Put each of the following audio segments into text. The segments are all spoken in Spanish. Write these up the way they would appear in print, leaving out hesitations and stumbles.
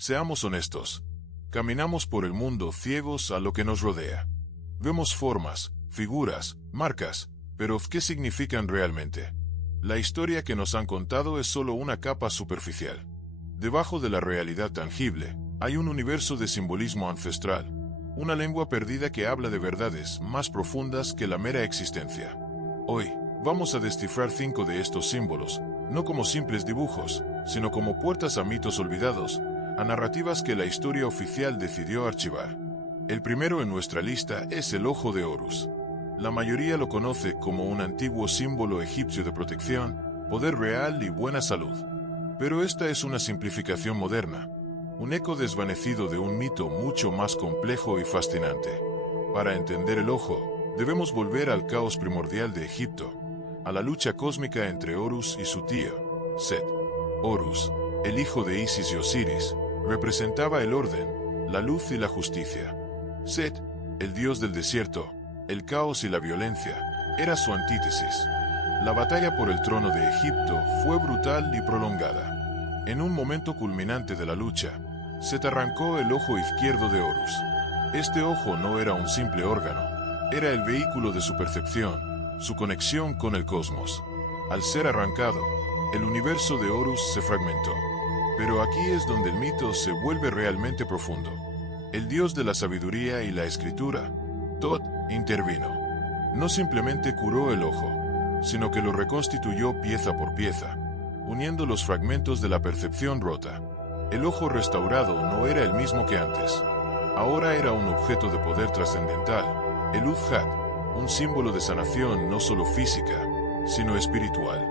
Seamos honestos. Caminamos por el mundo ciegos a lo que nos rodea. Vemos formas, figuras, marcas, pero ¿qué significan realmente? La historia que nos han contado es solo una capa superficial. Debajo de la realidad tangible, hay un universo de simbolismo ancestral, una lengua perdida que habla de verdades más profundas que la mera existencia. Hoy, vamos a descifrar 5 de estos símbolos, no como simples dibujos, sino como puertas a mitos olvidados, a narrativas que la historia oficial decidió archivar. El primero en nuestra lista es el ojo de Horus. La mayoría lo conoce como un antiguo símbolo egipcio de protección, poder real y buena salud. Pero esta es una simplificación moderna, un eco desvanecido de un mito mucho más complejo y fascinante. Para entender el ojo, debemos volver al caos primordial de Egipto, a la lucha cósmica entre Horus y su tío, Set. Horus, el hijo de Isis y Osiris, representaba el orden, la luz y la justicia. Set, el dios del desierto, el caos y la violencia, era su antítesis. La batalla por el trono de Egipto fue brutal y prolongada. En un momento culminante de la lucha, Set arrancó el ojo izquierdo de Horus. Este ojo no era un simple órgano, era el vehículo de su percepción, su conexión con el cosmos. Al ser arrancado, el universo de Horus se fragmentó. Pero aquí es donde el mito se vuelve realmente profundo. El dios de la sabiduría y la escritura, Thoth, intervino. No simplemente curó el ojo, sino que lo reconstituyó pieza por pieza, uniendo los fragmentos de la percepción rota. El ojo restaurado no era el mismo que antes. Ahora era un objeto de poder trascendental, el Udhat, un símbolo de sanación no solo física, sino espiritual.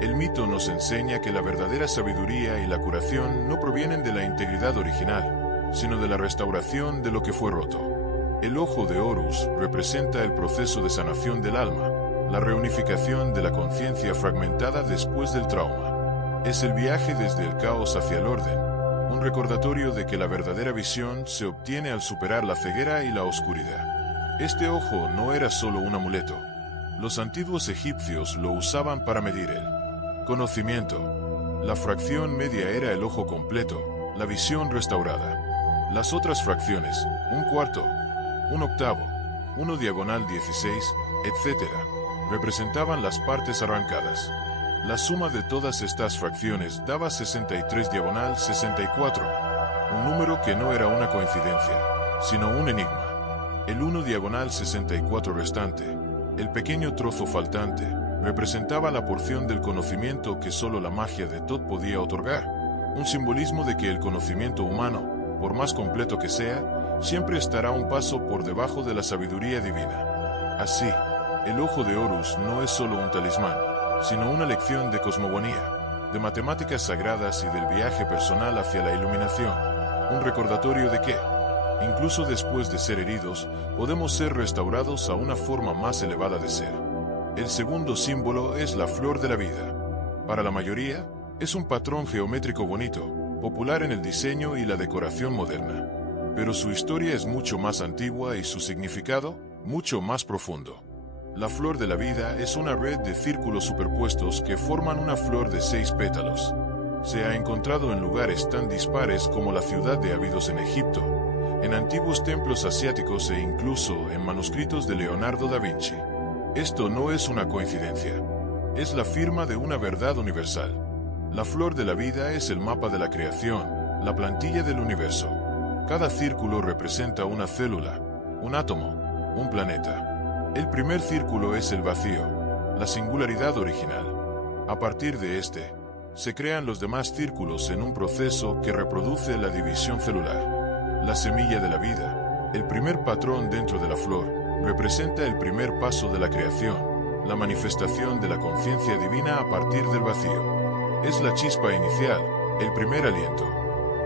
El mito nos enseña que la verdadera sabiduría y la curación no provienen de la integridad original, sino de la restauración de lo que fue roto. El ojo de Horus representa el proceso de sanación del alma, la reunificación de la conciencia fragmentada después del trauma. Es el viaje desde el caos hacia el orden, un recordatorio de que la verdadera visión se obtiene al superar la ceguera y la oscuridad. Este ojo no era solo un amuleto. Los antiguos egipcios lo usaban para medir el conocimiento. La fracción media era el ojo completo, la visión restaurada. Las otras fracciones, un cuarto, un octavo, 1 diagonal 16, etc., representaban las partes arrancadas. La suma de todas estas fracciones daba 63 diagonal 64, un número que no era una coincidencia, sino un enigma. El 1 diagonal 64 restante, el pequeño trozo faltante, representaba la porción del conocimiento que solo la magia de Thoth podía otorgar, un simbolismo de que el conocimiento humano, por más completo que sea, siempre estará un paso por debajo de la sabiduría divina. Así, el ojo de Horus no es solo un talismán, sino una lección de cosmogonía, de matemáticas sagradas y del viaje personal hacia la iluminación, un recordatorio de que, incluso después de ser heridos, podemos ser restaurados a una forma más elevada de ser. El segundo símbolo es la flor de la vida. Para la mayoría, es un patrón geométrico bonito, popular en el diseño y la decoración moderna. Pero su historia es mucho más antigua y su significado, mucho más profundo. La flor de la vida es una red de círculos superpuestos que forman una flor de 6 pétalos. Se ha encontrado en lugares tan dispares como la ciudad de Abidos en Egipto, en antiguos templos asiáticos e incluso en manuscritos de Leonardo da Vinci. Esto no es una coincidencia. Es la firma de una verdad universal. La flor de la vida es el mapa de la creación, la plantilla del universo. Cada círculo representa una célula, un átomo, un planeta. El primer círculo es el vacío, la singularidad original. A partir de este, se crean los demás círculos en un proceso que reproduce la división celular. La semilla de la vida, el primer patrón dentro de la flor, representa el primer paso de la creación, la manifestación de la conciencia divina a partir del vacío. Es la chispa inicial, el primer aliento.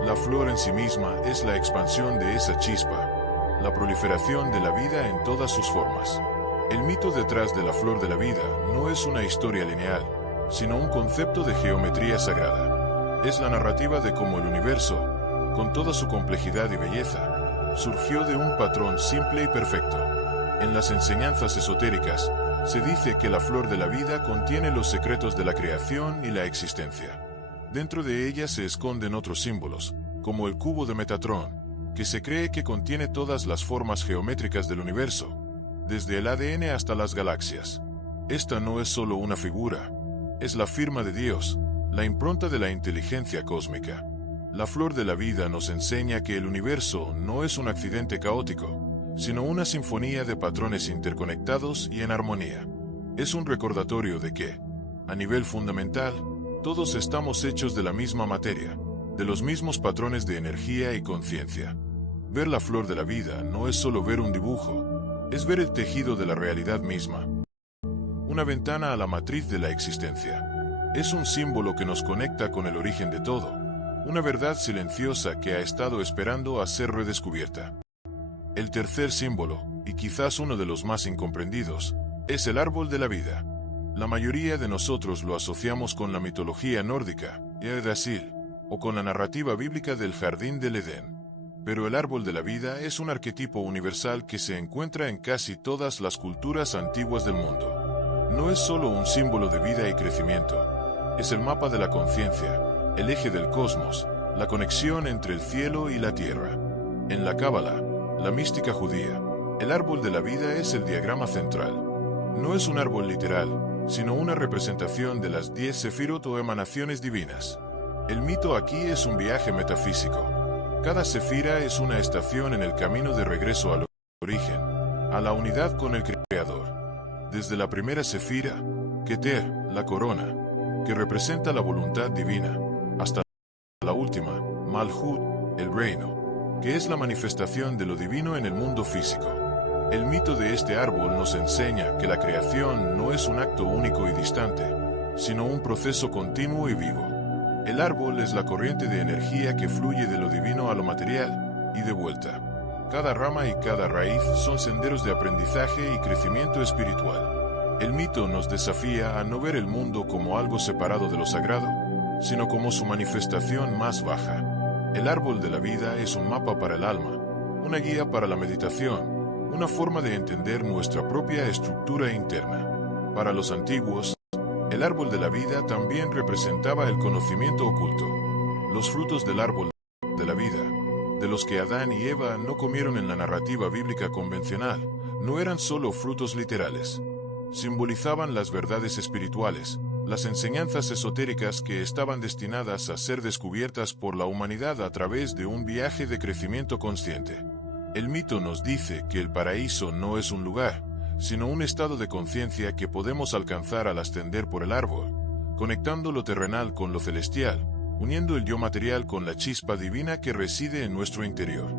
La flor en sí misma es la expansión de esa chispa, la proliferación de la vida en todas sus formas. El mito detrás de la flor de la vida no es una historia lineal, sino un concepto de geometría sagrada. Es la narrativa de cómo el universo, con toda su complejidad y belleza, surgió de un patrón simple y perfecto. En las enseñanzas esotéricas, se dice que la flor de la vida contiene los secretos de la creación y la existencia. Dentro de ella se esconden otros símbolos, como el cubo de Metatron, que se cree que contiene todas las formas geométricas del universo, desde el ADN hasta las galaxias. Esta no es solo una figura, es la firma de Dios, la impronta de la inteligencia cósmica. La flor de la vida nos enseña que el universo no es un accidente caótico, sino una sinfonía de patrones interconectados y en armonía. Es un recordatorio de que, a nivel fundamental, todos estamos hechos de la misma materia, de los mismos patrones de energía y conciencia. Ver la flor de la vida no es solo ver un dibujo, es ver el tejido de la realidad misma. Una ventana a la matriz de la existencia. Es un símbolo que nos conecta con el origen de todo. Una verdad silenciosa que ha estado esperando a ser redescubierta. El tercer símbolo, y quizás uno de los más incomprendidos, es el árbol de la vida. La mayoría de nosotros lo asociamos con la mitología nórdica, Yggdrasil, o con la narrativa bíblica del jardín del Edén. Pero el árbol de la vida es un arquetipo universal que se encuentra en casi todas las culturas antiguas del mundo. No es solo un símbolo de vida y crecimiento, es el mapa de la conciencia, el eje del cosmos, la conexión entre el cielo y la tierra. En la Cábala, la mística judía, el árbol de la vida es el diagrama central. No es un árbol literal, sino una representación de las 10 sefirot o emanaciones divinas. El mito aquí es un viaje metafísico. Cada sefira es una estación en el camino de regreso al origen, a la unidad con el Creador. Desde la primera sefira, Keter, la corona, que representa la voluntad divina, hasta la última, Malhut, el reino, que es la manifestación de lo divino en el mundo físico. El mito de este árbol nos enseña que la creación no es un acto único y distante, sino un proceso continuo y vivo. El árbol es la corriente de energía que fluye de lo divino a lo material, y de vuelta. Cada rama y cada raíz son senderos de aprendizaje y crecimiento espiritual. El mito nos desafía a no ver el mundo como algo separado de lo sagrado, sino como su manifestación más baja. El árbol de la vida es un mapa para el alma, una guía para la meditación, una forma de entender nuestra propia estructura interna. Para los antiguos, el árbol de la vida también representaba el conocimiento oculto. Los frutos del árbol de la vida, de los que Adán y Eva no comieron en la narrativa bíblica convencional, no eran solo frutos literales. Simbolizaban las verdades espirituales, las enseñanzas esotéricas que estaban destinadas a ser descubiertas por la humanidad a través de un viaje de crecimiento consciente. El mito nos dice que el paraíso no es un lugar, sino un estado de conciencia que podemos alcanzar al ascender por el árbol, conectando lo terrenal con lo celestial, uniendo el yo material con la chispa divina que reside en nuestro interior.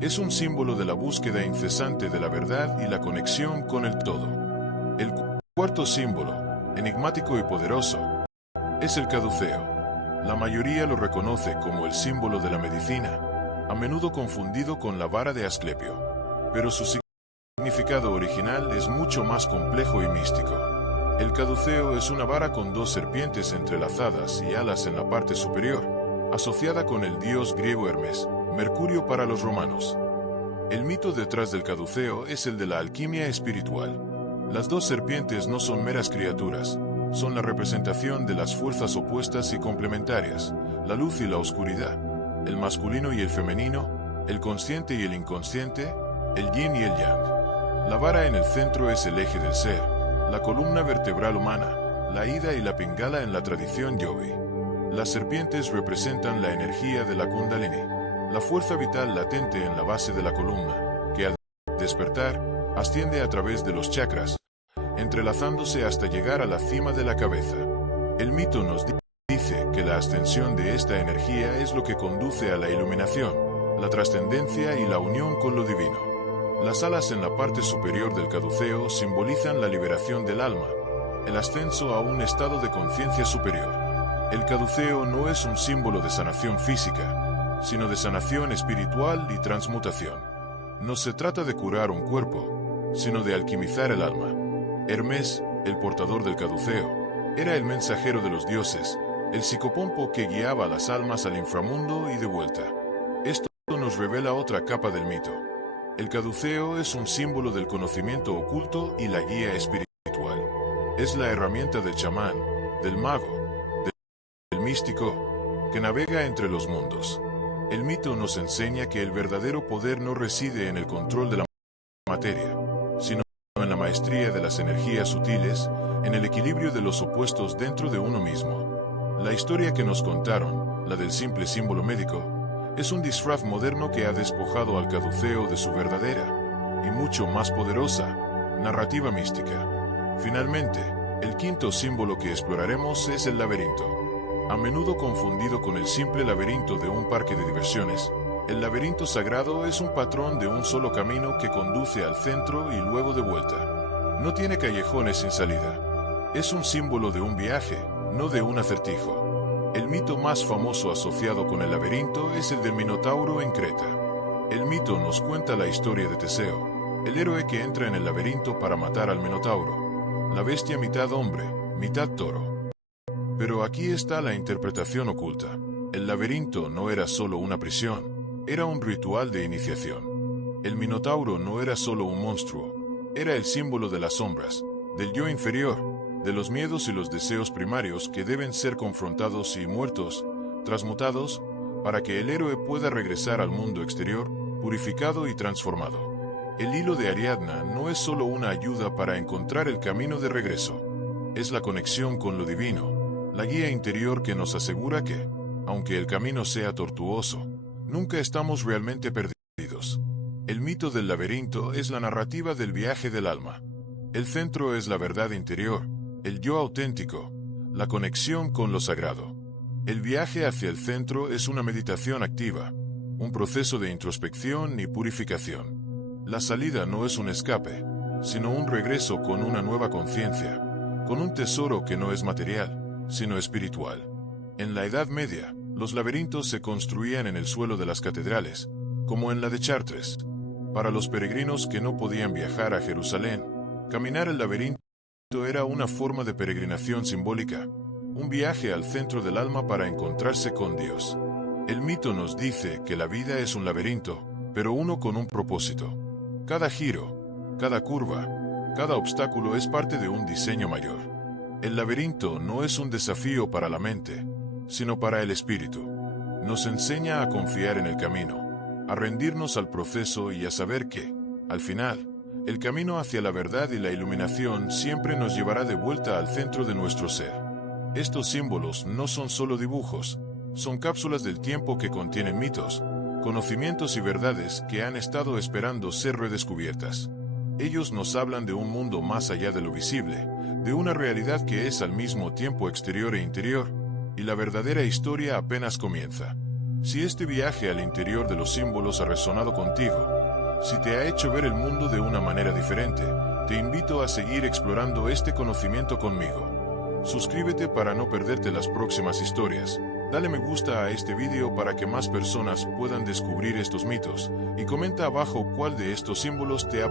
Es un símbolo de la búsqueda incesante de la verdad y la conexión con el todo. El cuarto símbolo, enigmático y poderoso, es el caduceo. La mayoría lo reconoce como el símbolo de la medicina, a menudo confundido con la vara de Asclepio, pero su significado original es mucho más complejo y místico. El caduceo es una vara con 2 serpientes entrelazadas y alas en la parte superior, asociada con el dios griego Hermes, Mercurio para los romanos. El mito detrás del caduceo es el de la alquimia espiritual. Las 2 serpientes no son meras criaturas, son la representación de las fuerzas opuestas y complementarias, la luz y la oscuridad, el masculino y el femenino, el consciente y el inconsciente, el yin y el yang. La vara en el centro es el eje del ser, la columna vertebral humana, la ida y la pingala en la tradición yogi. Las serpientes representan la energía de la kundalini, la fuerza vital latente en la base de la columna, que al despertar, asciende a través de los chakras, entrelazándose hasta llegar a la cima de la cabeza. El mito nos dice que la ascensión de esta energía es lo que conduce a la iluminación, la trascendencia y la unión con lo divino. Las alas en la parte superior del caduceo simbolizan la liberación del alma, el ascenso a un estado de conciencia superior. El caduceo no es un símbolo de sanación física, sino de sanación espiritual y transmutación. No se trata de curar un cuerpo, sino de alquimizar el alma. Hermes, el portador del caduceo, era el mensajero de los dioses, el psicopompo que guiaba a las almas al inframundo y de vuelta. Esto nos revela otra capa del mito. El caduceo es un símbolo del conocimiento oculto y la guía espiritual. Es la herramienta del chamán, del mago, del místico, que navega entre los mundos. El mito nos enseña que el verdadero poder no reside en el control de la materia, sino en la maestría de las energías sutiles, en el equilibrio de los opuestos dentro de uno mismo. La historia que nos contaron, la del simple símbolo médico, es un disfraz moderno que ha despojado al caduceo de su verdadera, y mucho más poderosa, narrativa mística. Finalmente, el quinto símbolo que exploraremos es el laberinto. A menudo confundido con el simple laberinto de un parque de diversiones, el laberinto sagrado es un patrón de un solo camino que conduce al centro y luego de vuelta. No tiene callejones sin salida. Es un símbolo de un viaje, no de un acertijo. El mito más famoso asociado con el laberinto es el del Minotauro en Creta. El mito nos cuenta la historia de Teseo, el héroe que entra en el laberinto para matar al Minotauro, la bestia mitad hombre, mitad toro. Pero aquí está la interpretación oculta. El laberinto no era solo una prisión, era un ritual de iniciación. El Minotauro no era solo un monstruo, era el símbolo de las sombras, del yo inferior, de los miedos y los deseos primarios que deben ser confrontados y muertos, transmutados, para que el héroe pueda regresar al mundo exterior, purificado y transformado. El hilo de Ariadna no es solo una ayuda para encontrar el camino de regreso, es la conexión con lo divino, la guía interior que nos asegura que, aunque el camino sea tortuoso, nunca estamos realmente perdidos. El mito del laberinto es la narrativa del viaje del alma. El centro es la verdad interior, el yo auténtico, la conexión con lo sagrado. El viaje hacia el centro es una meditación activa, un proceso de introspección y purificación. La salida no es un escape, sino un regreso con una nueva conciencia, con un tesoro que no es material, sino espiritual. En la Edad Media, los laberintos se construían en el suelo de las catedrales, como en la de Chartres. Para los peregrinos que no podían viajar a Jerusalén, caminar el laberinto era una forma de peregrinación simbólica, un viaje al centro del alma para encontrarse con Dios. El mito nos dice que la vida es un laberinto, pero uno con un propósito. Cada giro, cada curva, cada obstáculo es parte de un diseño mayor. El laberinto no es un desafío para la mente, sino para el espíritu. Nos enseña a confiar en el camino, a rendirnos al proceso y a saber que, al final, el camino hacia la verdad y la iluminación siempre nos llevará de vuelta al centro de nuestro ser. Estos símbolos no son solo dibujos, son cápsulas del tiempo que contienen mitos, conocimientos y verdades que han estado esperando ser redescubiertas. Ellos nos hablan de un mundo más allá de lo visible, de una realidad que es al mismo tiempo exterior e interior, y la verdadera historia apenas comienza. Si este viaje al interior de los símbolos ha resonado contigo, si te ha hecho ver el mundo de una manera diferente, te invito a seguir explorando este conocimiento conmigo. Suscríbete para no perderte las próximas historias, dale me gusta a este video para que más personas puedan descubrir estos mitos, y comenta abajo cuál de estos símbolos te ha